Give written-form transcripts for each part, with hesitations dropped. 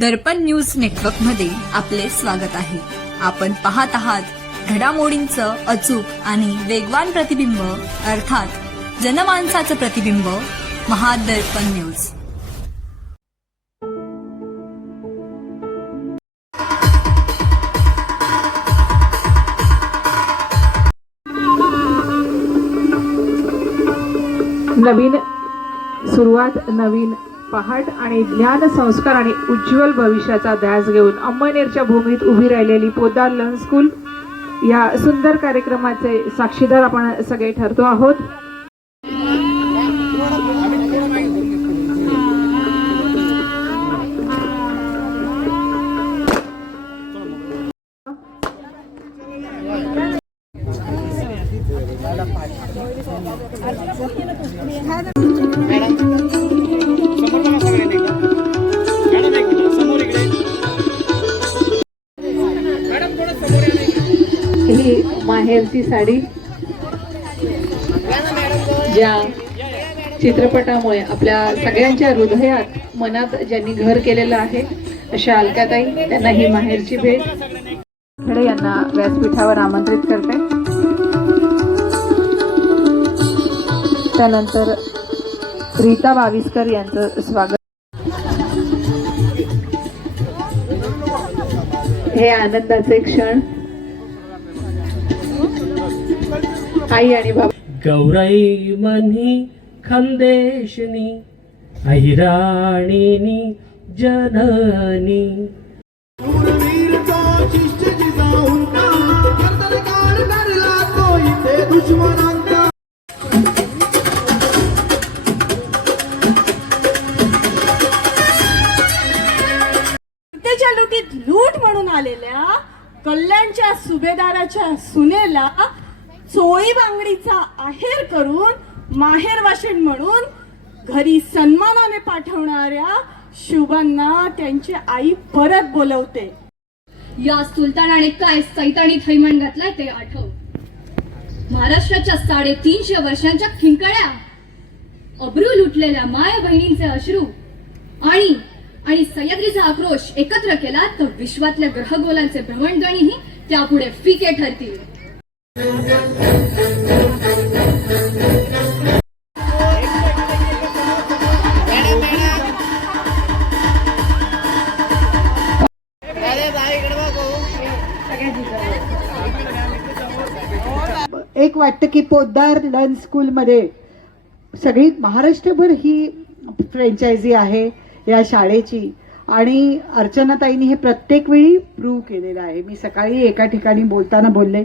दर्पण news network मध्ये आपले स्वागत आहे। आपण पाहत आहात घडामोडींचं अचूक आणि वेगवान प्रतिबिंब, अर्थात जनमानसाचं प्रतिबिंब, महादर्पण न्यूज। नवीन सुरुवात, नवीन पहाट आणि ज्ञान, संस्कार आणि उज्ज्वल भविष्याचा ध्यास घेऊन अंमळनेरच्या भूमीत उभी राहिलेली पोद्दार लर्न स्कूल या सुंदर कार्यक्रमाचे साक्षीदार आपण सगळे ठरतो आहोत। ही माहेरची साडी ज्या चित्रपटामुळे आपल्या सगळ्यांच्या हृदयात, मनात ज्यांनी घर केलेलं आहे अशा अलकाताई, त्यांना ही माहेरची भेट खडे यांना व्यासपीठावर आमंत्रित करते। त्यानंतर रीता बाविस्कर यांचं स्वागत। हे आनंदाचे क्षण आई आणि बाबा। गौराई मनी खंदेशनी अहिराणीनी जननी त्याच्या लुटीत लूट म्हणून आलेल्या कल्याणच्या सुभेदाराच्या सुनेला चोळी बांगडीचा आहेर करून माहेर वाशिण म्हणून घरी सन्मानाने पाठवणाऱ्या शुभांना त्यांची आई परत बोलवते। या सुलतानाने काय सैतानी थैमान घातलाय ते आठव। महाराष्ट्राच्या 350 वर्षांच्या खिंकळ्या, अब्रू लुटलेल्या माय बहिणींचे अश्रू आणि सह्याद्रीचा आक्रोश एकत्र केला तर विश्वातल्या ग्रहगोलांचे भ्रमणगणीही त्यापुढे फिके ठरतील। एक वाटतं की पोद्दार लर्न स्कूल मध्ये सगळी महाराष्ट्रभर ही फ्रँचायझी आहे या शाळेची आणि अर्चनाताईंनी हे प्रत्येक वेळी प्रूव्ह केलेलं आहे। मी सकाळी एका ठिकाणी बोलताना बोलले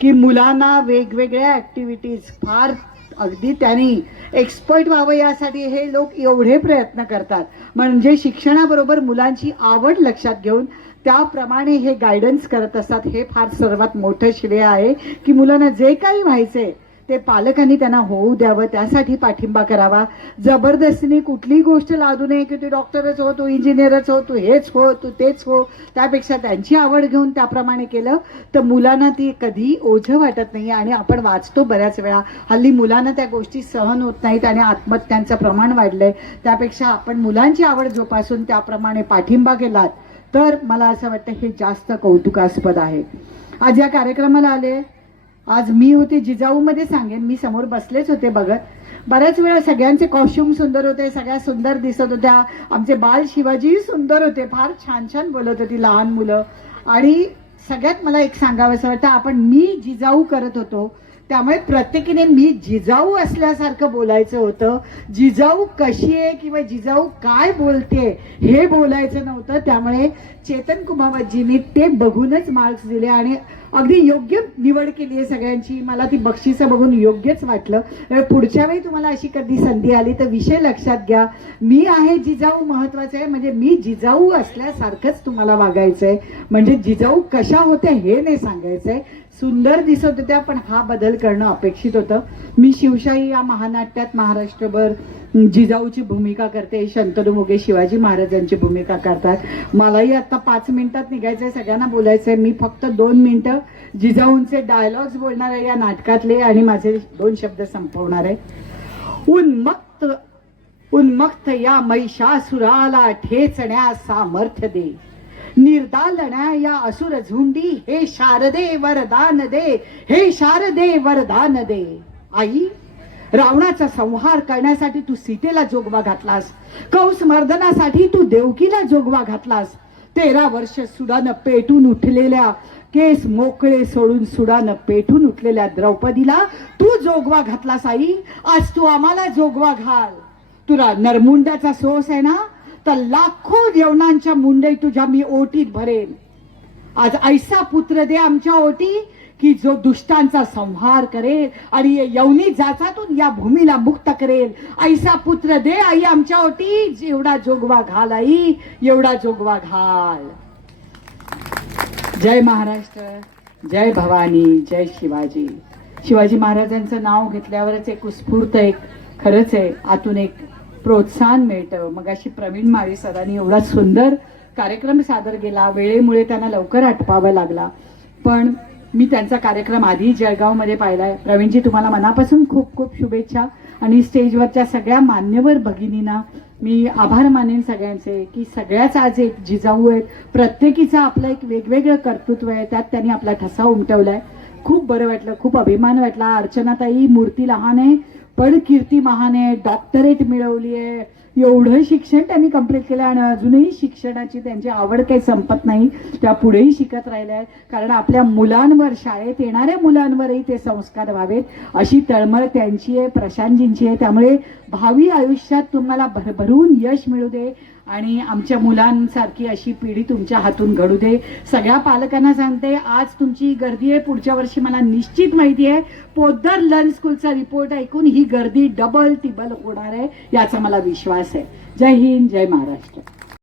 की मुलांना वेगवेगळ्या ऍक्टिव्हिटीज फार अगदी त्यांनी एक्सपर्ट व्हावं यासाठी हे लोक एवढे प्रयत्न करतात, म्हणजे शिक्षणाबरोबर मुलांची आवड लक्षात घेऊन त्याप्रमाणे हे गायडन्स करत असतात। हे फार सर्वात मोठं श्रेय आहे की मुलांना जे काही व्हायचंय ते पालकांनी त्यांना होऊ द्यावं, त्यासाठी पाठिंबा करावा। जबरदस्तीने कुठलीही गोष्ट लादू नये की तू डॉक्टरच हो, तू इंजिनियरच हो, तू हेच हो, तू तेच हो। त्यापेक्षा त्यांची आवड घेऊन त्याप्रमाणे केलं तर मुलांना ती कधी ओझं वाटत नाही। आणि आपण वाचतो बऱ्याच वेळा हल्ली मुलांना त्या गोष्टी सहन होत नाहीत आणि आत्महत्यांचं प्रमाण वाढलंय। त्यापेक्षा आपण मुलांची आवड जोपासून त्याप्रमाणे पाठिंबा केलात तर मला असं वाटतं हे जास्त कौतुकास्पद आहे। आज या कार्यक्रमाला आले, आज मी होते जिजाऊमध्ये, सांगेन मी समोर बसलेच होते बघत। बऱ्याच वेळा सगळ्यांचे कॉस्ट्युम सुंदर होते, सगळ्या सुंदर दिसत होत्या। आमचे बाल शिवाजी सुंदर होते, फार छान छान बोलत होती लहान मुलं। आणि सगळ्यात मला एक सांगावंसं वाटतं, आपण मी जिजाऊ करत होतो त्यामुळे प्रत्येकीने मी जिजाऊ असल्यासारखं बोलायचं होतं। जिजाऊ कशी आहे किंवा जिजाऊ काय बोलते हे बोलायचं नव्हतं। त्यामुळे चेतन कुमावतजींनी ते बघूनच मार्क्स दिले आणि अगदी योग्य निवड केली आहे सगळ्यांची। मला ती बक्षिसं बघून योग्यच वाटलं। पुढच्या वेळी तुम्हाला अशी कधी संधी आली तर विषय लक्षात घ्या, मी आहे जिजाऊ महत्वाचं आहे, म्हणजे मी जिजाऊ असल्यासारखंच तुम्हाला वागायचंय, म्हणजे जिजाऊ कशा होत्या हे नाही सांगायचंय। सुंदर दिसत होत्या पण हा बदल करणं अपेक्षित होतं। मी शिवशाही या महानाट्यात महाराष्ट्रभर जिजाऊची भूमिका करते, शंतनू मोघे शिवाजी महाराजांची भूमिका करतात। मलाही आता 5 मिनिटात निघायचंय, सगळ्यांना बोलायचंय। मी फक्त 2 मिनिटं जिजाऊंचे डायलॉग्स बोलणार आहे या नाटकातले आणि माझे 2 शब्द संपवणार आहे। उन्मत्त उन्मक्त या महिषासुराला ठेचण्या सामर्थ्य दे, निर्दालण्या या असुर झुंडी हे शारदे वरदान दे, हे शारदे वरदान दे. आई, रावणाचा संहार करण्यासाठी तू सीतेला जोगवा घातलास, कंस मर्दनासाठी तू देवकीला जोगवा घातलास. 13 वर्ष सुडानं पेटून उठलेल्या, केस मोकळे सोडून सुडानं पेटून उठलेल्या द्रौपदीला तू जोगवा घातलास. आई, आज तू आम्हाला जोगवा घाल. तुला नरमुंड्याचा सोस आहे ना, तर लाखो देवणांच्या मुंडे तुझ्या मी ओटीत भरेन. आज ऐसा पुत्र दे आमच्या ओटी की जो दुष्टांचा संहार करेल आणि यवनी जाचातून या भूमीला मुक्त करेल. ऐसा पुत्र दे आई आमच्या ओटी, एवढा जोगवा घाल आई, एवढा जोगवा घाल. जय महाराष्ट्र, जय भवानी, जय शिवाजी. शिवाजी महाराजांचं नाव घेतल्यावरच एक उत्स्फूर्त, एक खरंच आहे आतून एक प्रोत्साहन मिळतं. मगाशी प्रवीण माळी सरांनी एवढा सुंदर कार्यक्रम सादर केला. वेळेमुळे त्यांना लवकर आटपावा लागला, पण मी त्यांचा कार्यक्रम आधी जळगावमध्ये पाहिलाय. प्रवीणजी, तुम्हाला मनापासून खूप खूप शुभेच्छा. आणि स्टेजवरच्या सगळ्या मान्यवर भगिनींना मी आभार मानेन सगळ्यांचे, की सगळ्याच आज एक जिजाऊ आहेत. प्रत्येकीचं आपलं एक वेगवेगळं कर्तृत्व आहे, त्यात त्यांनी आपला ठसा उमटवलाय. खूप बरं वाटलं, खूप अभिमान वाटला. अर्चनाताई, मूर्ती लहान आहे पण कीर्ती महान आहे, डॉक्टरेट मिळवली आहे, एवढं शिक्षण त्यांनी कंप्लीट केलं आणि अजूनही शिक्षणाची त्यांची आवड काही संपत नाही. त्या पुढेही शिकत राहिल्या आहेत, कारण आपल्या मुलांवर, शाळेत येणाऱ्या मुलांवरही ते संस्कार व्हावेत अशी तळमळ त्यांची आहे, प्रशांतजींची आहे. त्यामुळे भावी आयुष्यात तुम्हाला भरभरून यश मिळू दे आणि आमच्या मुलांसारखी अशी पिढी तुमच्या हातून घडू दे. सगळ्या पालकांना सांगते, आज तुमची गर्दी आहे, पुढच्या वर्षी मला निश्चित माहिती आहे पोद्दार लर्न स्कूलचा रिपोर्ट ऐकून ही गर्दी डबल टिबल होणार आहे, याचा मला विश्वास आहे. जय हिंद, जय महाराष्ट्र.